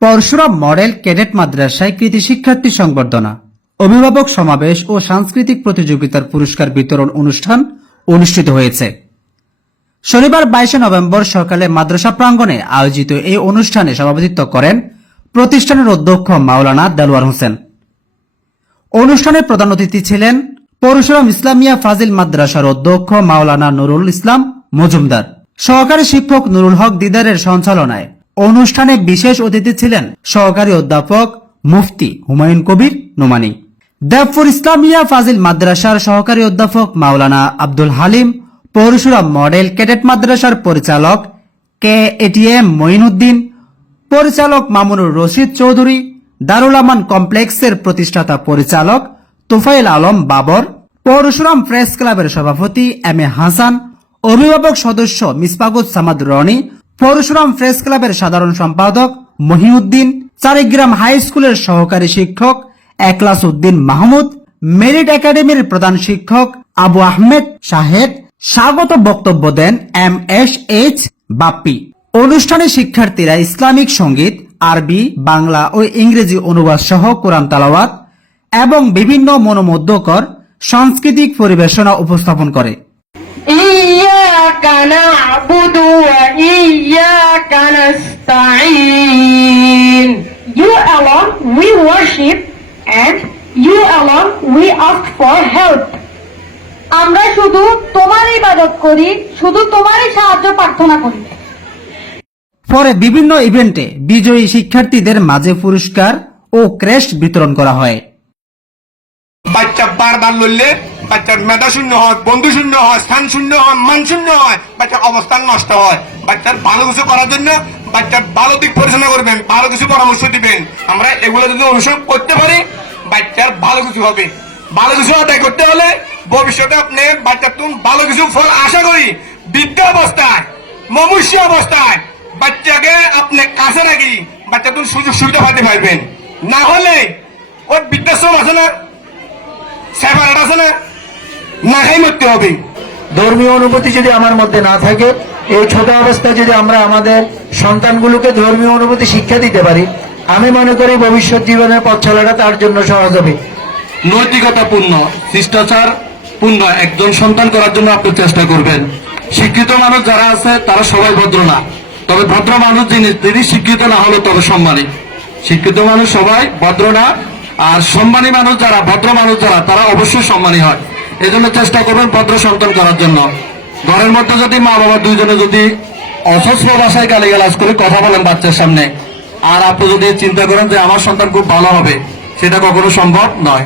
Parashuram model cadet মাদ্রাসায় কৃতি শিক্ষার্থী সংবর্ধনা, অভিভাবক সমাবেশ ও সাংস্কৃতিক প্রতিযোগিতার পুরস্কার বিতরণ অনুষ্ঠান অনুষ্ঠিত হয়েছে। শনিবার 22 নভেম্বর সকালে মাদ্রাসা প্রাঙ্গণে আয়োজিত এই অনুষ্ঠানে সভাপতিত্ব করেন প্রতিষ্ঠানের অধ্যক্ষ মাওলানা দেলোয়ার হোসেন। অনুষ্ঠানে প্রধান অতিথি ছিলেন পরশুরাম ইসলামিয়া ফাজিল মাদ্রাসার অধ্যক্ষ মাওলানা নুরুল ইসলাম মজুমদার। সহকারী শিক্ষক নুরুল হক দিদারের সঞ্চালনায় অনুষ্ঠানে বিশেষ অতিথি ছিলেন সহকারী অধ্যাপক মুফতি হুমায়ুন কবির নোমানী। দেবপুর ইসলামিয়া ফাজিল মাদ্রাসার সহকারী অধ্যাপক মাওলানা আব্দুল হালিম, পরশুরাম মডেল ক্যাডেট মাদ্রাসার পরিচালক KATM মঈনুদ্দিন, পরিচালক মামুনুর রশিদ চৌধুরী, দারুল আমান কমপ্লেক্সের প্রতিষ্ঠাতা পরিচালক তোফাইল আলম বাবর, পরশুরাম প্রেস ক্লাবের সভাপতি MA হাসান, অভিভাবক সদস্য মিসবাগুত সামাদ রনি, পরশুরাম প্রেস ক্লাবের সাধারণ সম্পাদক মহিউদ্দিন, চারিগ্রাম হাই স্কুলের সহকারী শিক্ষক একলাস উদ্দিন মাহমুদ, মেরিট একাডেমির প্রধান শিক্ষক আবু আহমেদ শাহেদ স্বাগত বক্তব্য দেন MSH বাপ্পি। অনুষ্ঠানে শিক্ষার্থীরা ইসলামিক সঙ্গীত, আরবি, বাংলা ও ইংরেজি অনুবাদ সহ কোরআন তেলাওয়াত এবং বিভিন্ন মনোমুগ্ধকর সাংস্কৃতিক পরিবেশনা উপস্থাপন করে। ইয়্যাকা না'বুদু ওয়া ইয়্যাকা নাস্তাঈন। You alone we worship and you alone we ask for help. আমরা শুধু তোমার ইবাদত করি, শুধু তোমারই সাহায্য প্রার্থনা করি। পরে বিভিন্ন ইভেন্টে বিজয়ী শিক্ষার্থীদের মাঝে পুরস্কার ও ক্রেস্ট বিতরণ করা হয়। বাচ্চা বারবার লড়লে বাচ্চার মেধা শূন্য হয়, বন্ধু শূন্য হয়, স্থান শূন্য হয়, মান শূন্য হয়, বাচ্চার অবস্থান নষ্ট হয়। বাচ্চার ভালো কিছু করার জন্য বাচ্চার ভালো দিক পরিচালনা করবেন, ভালো কিছু পরামর্শ দিবেন। আমরা এগুলো যদি অনুসরণ করতে পারি বাচ্চার ভালো কিছু হবে। ভালো কিছু আদায় করতে হলে ভবিষ্যতে আপনি বাচ্চার তুমি ভালো কিছু ফল আশা করি বৃদ্ধ অবস্থায়, মমুষ্য অবস্থায় বাচ্চাকে আপনি কাছে রাখি বাচ্চা তুমি সুযোগ সুবিধা পাতে পারবেন। না হলে ওর বৃদ্ধাশ্রম আছে না, সেপারেট আছে না, না খাই মরতে হবে। ধর্মীয় অনুভূতি যদি আমার মধ্যে না থাকে, এই ছোট অবস্থায় যদি আমরা আমাদের সন্তানগুলোকে ধর্মীয় অনুভূতি শিক্ষা দিতে পারি, আমি মনে করি ভবিষ্যৎ জীবনের পথ চলাটা তার জন্য সহজ হবে। নৈতিকতাপূর্ণ, শিষ্টাচার পূর্ণ একজন সন্তান করার জন্য আপনি চেষ্টা করবেন। শিক্ষিত মানুষ যারা আছে তারা সবাই ভদ্র না, তবে ভদ্র মানুষ যিনি শিক্ষিত না হলে তবে সম্মানী। শিক্ষিত মানুষ সবাই ভদ্র না, আর সম্মানী মানুষ যারা, ভদ্র মানুষ যারা, তারা অবশ্যই সম্মানী হয়। এই জন্য চেষ্টা করবেন ভদ্র সন্তান করার জন্য। ঘরের মধ্যে যদি মা বাবা দুইজনে যদি অসস্র ভাষায় গালিগালাজ করে কথা বলেন বাচ্চার সামনে, আর আপনি যদি চিন্তা করেন যে আমার সন্তান খুব ভালো হবে, সেটা কখনো সম্ভব নয়।